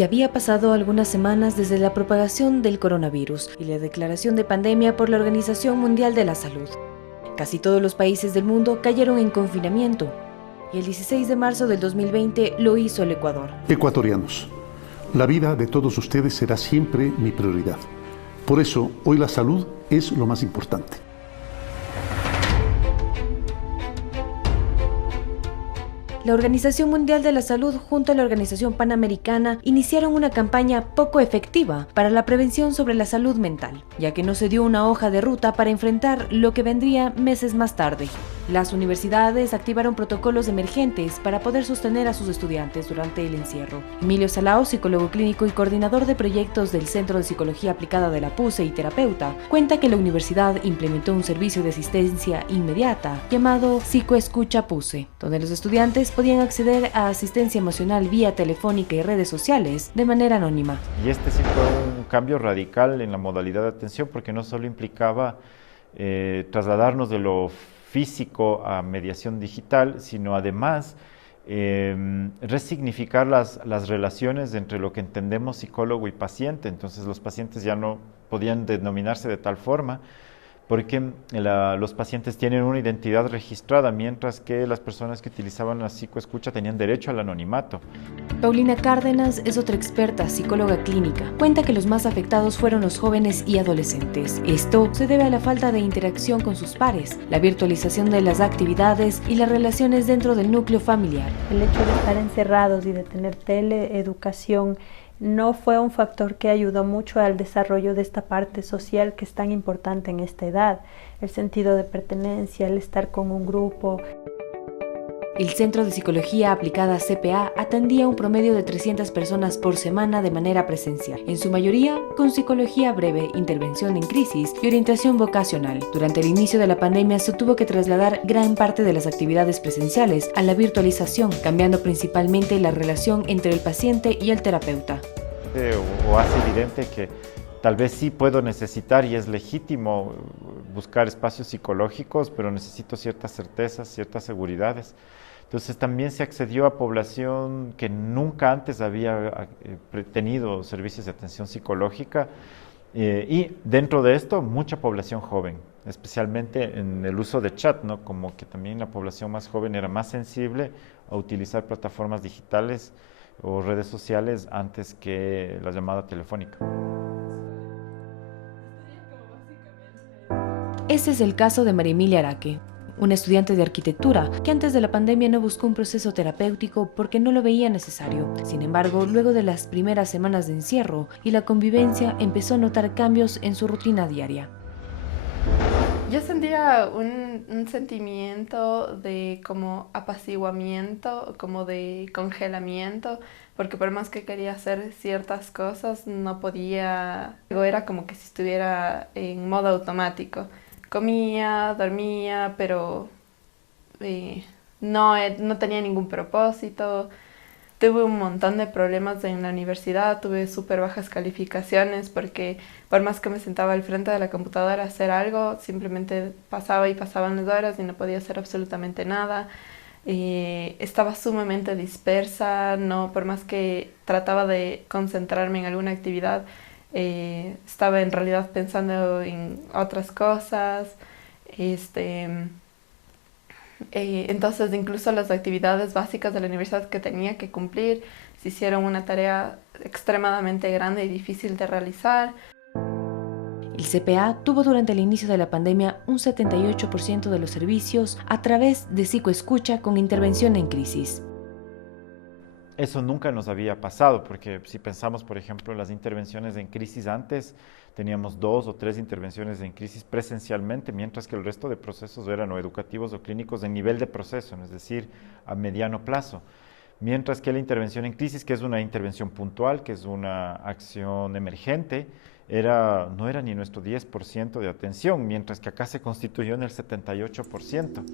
Ya había pasado algunas semanas desde la propagación del coronavirus y la declaración de pandemia por la Organización Mundial de la Salud. Casi todos los países del mundo cayeron en confinamiento y el 16 de marzo del 2020 lo hizo el Ecuador. Ecuatorianos, la vida de todos ustedes será siempre mi prioridad. Por eso, hoy la salud es lo más importante. La Organización Mundial de la Salud junto a la Organización Panamericana iniciaron una campaña poco efectiva para la prevención sobre la salud mental, ya que no se dio una hoja de ruta para enfrentar lo que vendría meses más tarde. Las universidades activaron protocolos emergentes para poder sostener a sus estudiantes durante el encierro. Emilio Salao, psicólogo clínico y coordinador de proyectos del Centro de Psicología Aplicada de la PUCE y terapeuta, cuenta que la universidad implementó un servicio de asistencia inmediata llamado Psicoescucha PUCE, donde los estudiantes podían acceder a asistencia emocional vía telefónica y redes sociales de manera anónima. Y este sí fue un cambio radical en la modalidad de atención, porque no solo implicaba trasladarnos de lo físico a mediación digital, sino además resignificar las relaciones entre lo que entendemos psicólogo y paciente. Entonces los pacientes ya no podían denominarse de tal forma, porque los pacientes tienen una identidad registrada, mientras que las personas que utilizaban la psicoescucha tenían derecho al anonimato. Paulina Cárdenas es otra experta psicóloga clínica. Cuenta que los más afectados fueron los jóvenes y adolescentes. Esto se debe a la falta de interacción con sus pares, la virtualización de las actividades y las relaciones dentro del núcleo familiar. El hecho de estar encerrados y de tener teleeducación no fue un factor que ayudó mucho al desarrollo de esta parte social que es tan importante en esta edad, el sentido de pertenencia, el estar con un grupo. El Centro de Psicología Aplicada CPA atendía un promedio de 300 personas por semana de manera presencial, en su mayoría con psicología breve, intervención en crisis y orientación vocacional. Durante el inicio de la pandemia se tuvo que trasladar gran parte de las actividades presenciales a la virtualización, cambiando principalmente la relación entre el paciente y el terapeuta. O hace evidente que tal vez sí puedo necesitar y es legítimo buscar espacios psicológicos, pero necesito ciertas certezas, ciertas seguridades. Entonces también se accedió a población que nunca antes había tenido servicios de atención psicológica y dentro de esto mucha población joven, especialmente en el uso de chat, ¿no? Como que también la población más joven era más sensible a utilizar plataformas digitales o redes sociales antes que la llamada telefónica. Ese es el caso de María Emilia Araque, una estudiante de arquitectura que antes de la pandemia no buscó un proceso terapéutico porque no lo veía necesario. Sin embargo, luego de las primeras semanas de encierro y la convivencia, empezó a notar cambios en su rutina diaria. Yo sentía un sentimiento de como apaciguamiento, como de congelamiento, porque por más que quería hacer ciertas cosas, no podía. Era como que si estuviera en modo automático. Comía, dormía, pero no tenía ningún propósito. Tuve un montón de problemas en la universidad, tuve súper bajas calificaciones porque por más que me sentaba al frente de la computadora a hacer algo, simplemente pasaba y pasaban las horas y no podía hacer absolutamente nada. Estaba sumamente dispersa, por más que trataba de concentrarme en alguna actividad, estaba en realidad pensando en otras cosas. Entonces incluso las actividades básicas de la universidad que tenía que cumplir se hicieron una tarea extremadamente grande y difícil de realizar. El CPA tuvo durante el inicio de la pandemia un 78% de los servicios a través de psicoescucha con intervención en crisis. Eso nunca nos había pasado, porque si pensamos, por ejemplo, en las intervenciones en crisis antes, teníamos 2 o 3 intervenciones en crisis presencialmente, mientras que el resto de procesos eran o educativos o clínicos de nivel de proceso, es decir, a mediano plazo. Mientras que la intervención en crisis, que es una intervención puntual, que es una acción emergente, no era ni nuestro 10% de atención, mientras que acá se constituyó en el 78%.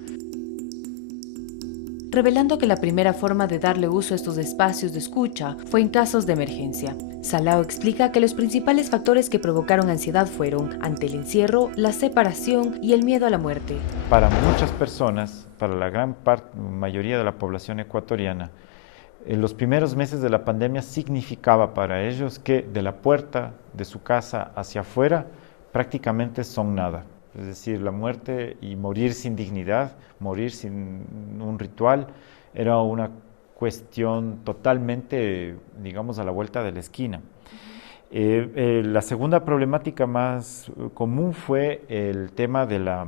Revelando que la primera forma de darle uso a estos espacios de escucha fue en casos de emergencia. Salao explica que los principales factores que provocaron ansiedad fueron, ante el encierro, la separación y el miedo a la muerte. Para muchas personas, para la gran mayoría de la población ecuatoriana, En los primeros meses de la pandemia significaba para ellos que de la puerta de su casa hacia afuera prácticamente son nada. Es decir, la muerte y morir sin dignidad, morir sin un ritual, era una cuestión totalmente, digamos, a la vuelta de la esquina. La segunda problemática más común fue el tema de la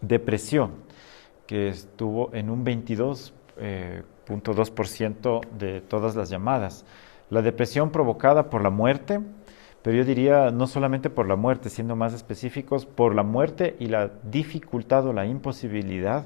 depresión, que estuvo en un 22.2% de todas las llamadas. La depresión provocada por la muerte, pero yo diría no solamente por la muerte, siendo más específicos, por la muerte y la dificultad o la imposibilidad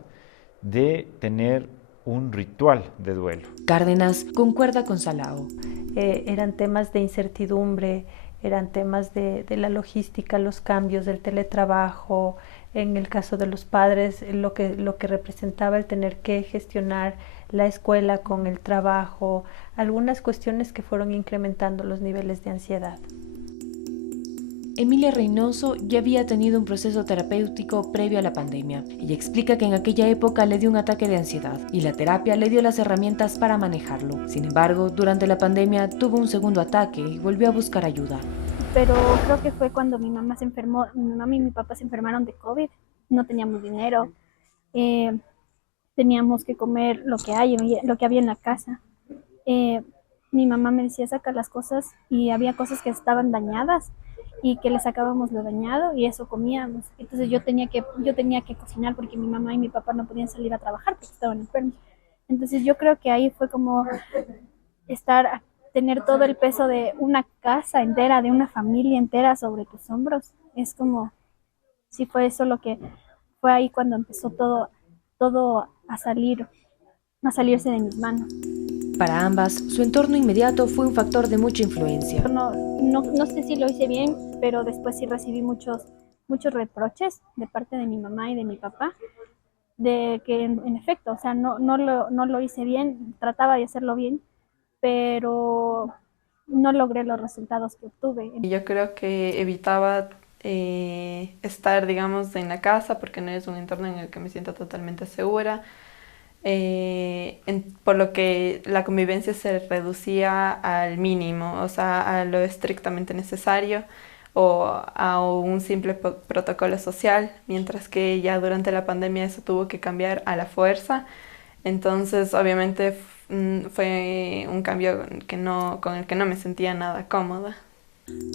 de tener un ritual de duelo. Cárdenas concuerda con Salao. Eran temas de incertidumbre, eran temas de la logística, los cambios del teletrabajo, en el caso de los padres, lo que representaba el tener que gestionar la escuela con el trabajo, algunas cuestiones que fueron incrementando los niveles de ansiedad. Emilia Reynoso ya había tenido un proceso terapéutico previo a la pandemia. Ella explica que en aquella época le dio un ataque de ansiedad y la terapia le dio las herramientas para manejarlo. Sin embargo, durante la pandemia tuvo un segundo ataque y volvió a buscar ayuda. Pero creo que fue cuando mi mamá se enfermó, mi mamá y mi papá se enfermaron de COVID, no teníamos dinero, teníamos que comer lo que había en la casa. Mi mamá me decía saca las cosas y había cosas que estaban dañadas y que le sacábamos lo dañado y eso comíamos. Entonces yo tenía que cocinar porque mi mamá y mi papá no podían salir a trabajar porque estaban enfermos. Entonces yo creo que ahí fue como tener todo el peso de una casa entera, de una familia entera sobre tus hombros. Es como, sí fue eso lo que fue ahí cuando empezó todo a salirse de mis manos. Para ambas, su entorno inmediato fue un factor de mucha influencia. No sé si lo hice bien, pero después sí recibí muchos reproches de parte de mi mamá y de mi papá, de que en efecto, o sea, no lo hice bien, trataba de hacerlo bien, pero no logré los resultados que obtuve. Yo creo que evitaba estar, digamos, en la casa porque no es un entorno en el que me siento totalmente segura. Por lo que la convivencia se reducía al mínimo, o sea, a lo estrictamente necesario o a un simple protocolo social, mientras que ya durante la pandemia eso tuvo que cambiar a la fuerza. Entonces, obviamente, fue un cambio con el que no me sentía nada cómoda.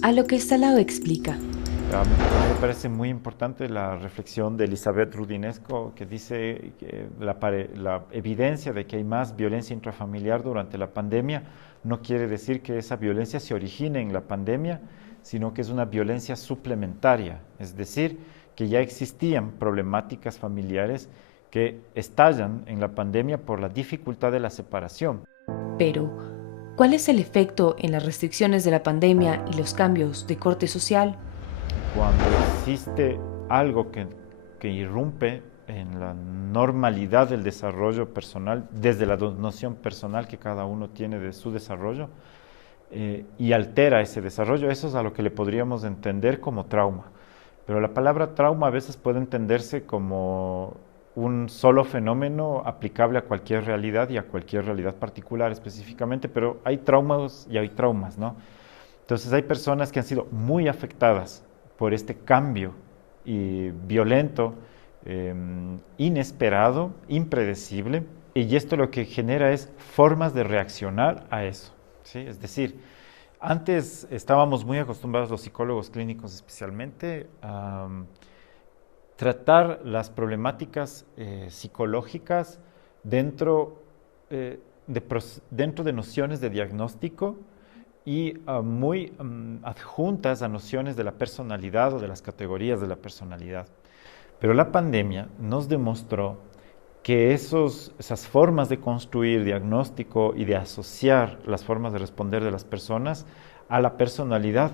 A lo que Salao explica. A mí me parece muy importante la reflexión de Elizabeth Rudinesco, que dice que la evidencia de que hay más violencia intrafamiliar durante la pandemia no quiere decir que esa violencia se origine en la pandemia, sino que es una violencia suplementaria, es decir, que ya existían problemáticas familiares que estallan en la pandemia por la dificultad de la separación. Pero, ¿cuál es el efecto en las restricciones de la pandemia y los cambios de corte social? Cuando existe algo que irrumpe en la normalidad del desarrollo personal, desde la noción personal que cada uno tiene de su desarrollo, y altera ese desarrollo, eso es a lo que le podríamos entender como trauma. Pero la palabra trauma a veces puede entenderse como un solo fenómeno aplicable a cualquier realidad y a cualquier realidad particular específicamente, pero hay traumas y hay traumas, ¿no? Entonces hay personas que han sido muy afectadas por este cambio violento, inesperado, impredecible, y esto lo que genera es formas de reaccionar a eso, ¿sí? Es decir, antes estábamos muy acostumbrados, los psicólogos clínicos especialmente, a tratar las problemáticas psicológicas dentro de nociones de diagnóstico y muy adjuntas a nociones de la personalidad o de las categorías de la personalidad. Pero la pandemia nos demostró que esas formas de construir diagnóstico y de asociar las formas de responder de las personas a la personalidad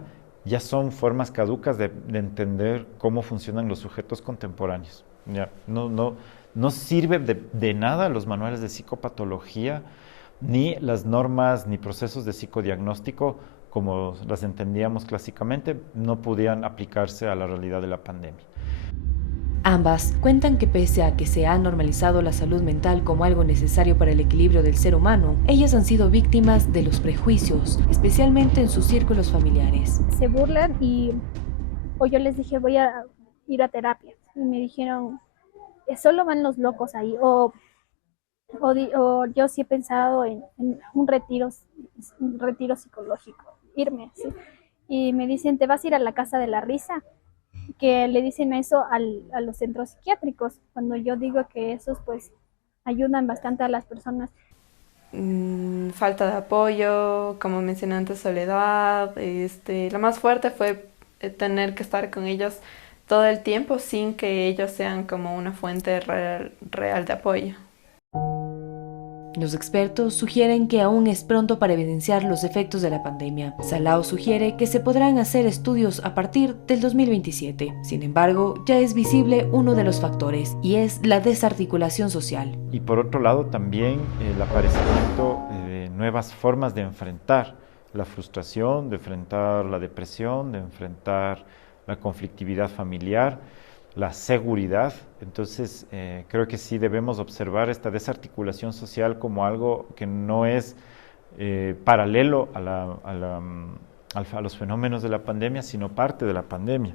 ya son formas caducas de entender cómo funcionan los sujetos contemporáneos. Ya, no sirve de nada los manuales de psicopatología, ni las normas ni procesos de psicodiagnóstico como las entendíamos clásicamente, no podían aplicarse a la realidad de la pandemia. Ambas cuentan que pese a que se ha normalizado la salud mental como algo necesario para el equilibrio del ser humano, ellas han sido víctimas de los prejuicios, especialmente en sus círculos familiares. Se burlan o yo les dije voy a ir a terapia y me dijeron solo van los locos ahí o yo sí he pensado en un retiro psicológico, irme, ¿sí? Y me dicen, ¿te vas a ir a la casa de la risa? Que le dicen eso a los centros psiquiátricos, cuando yo digo que esos pues ayudan bastante a las personas. Falta de apoyo, como mencioné antes, soledad. Lo más fuerte fue tener que estar con ellos todo el tiempo sin que ellos sean como una fuente real de apoyo. Los expertos sugieren que aún es pronto para evidenciar los efectos de la pandemia. Salao sugiere que se podrán hacer estudios a partir del 2027. Sin embargo, ya es visible uno de los factores, y es la desarticulación social. Y por otro lado también el aparecimiento de nuevas formas de enfrentar la frustración, de enfrentar la depresión, de enfrentar la conflictividad familiar, la seguridad. Entonces creo que sí debemos observar esta desarticulación social como algo que no es paralelo a los fenómenos de la pandemia, sino parte de la pandemia.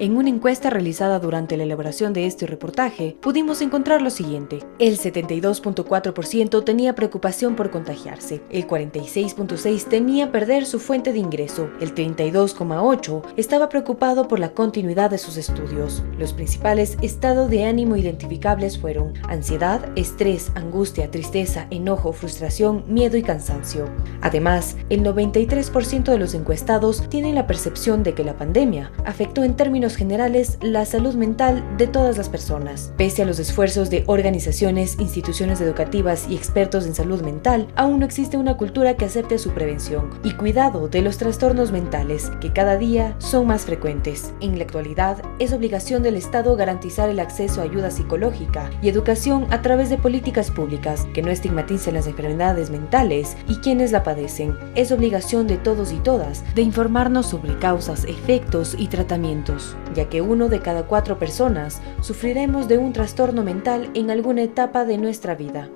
En una encuesta realizada durante la elaboración de este reportaje, pudimos encontrar lo siguiente. El 72.4% tenía preocupación por contagiarse, el 46.6% temía perder su fuente de ingreso, el 32.8% estaba preocupado por la continuidad de sus estudios. Los principales estados de ánimo identificables fueron ansiedad, estrés, angustia, tristeza, enojo, frustración, miedo y cansancio. Además, el 93% de los encuestados tienen la percepción de que la pandemia afectó en términos generales la salud mental de todas las personas. Pese a los esfuerzos de organizaciones, instituciones educativas y expertos en salud mental, aún no existe una cultura que acepte su prevención y cuidado de los trastornos mentales, que cada día son más frecuentes. En la actualidad, es obligación del Estado garantizar el acceso a ayuda psicológica y educación a través de políticas públicas que no estigmaticen las enfermedades mentales y quienes la padecen. Es obligación de todos y todas de informarnos sobre causas, efectos y tratamientos, ya que 1 de cada 4 personas sufriremos de un trastorno mental en alguna etapa de nuestra vida.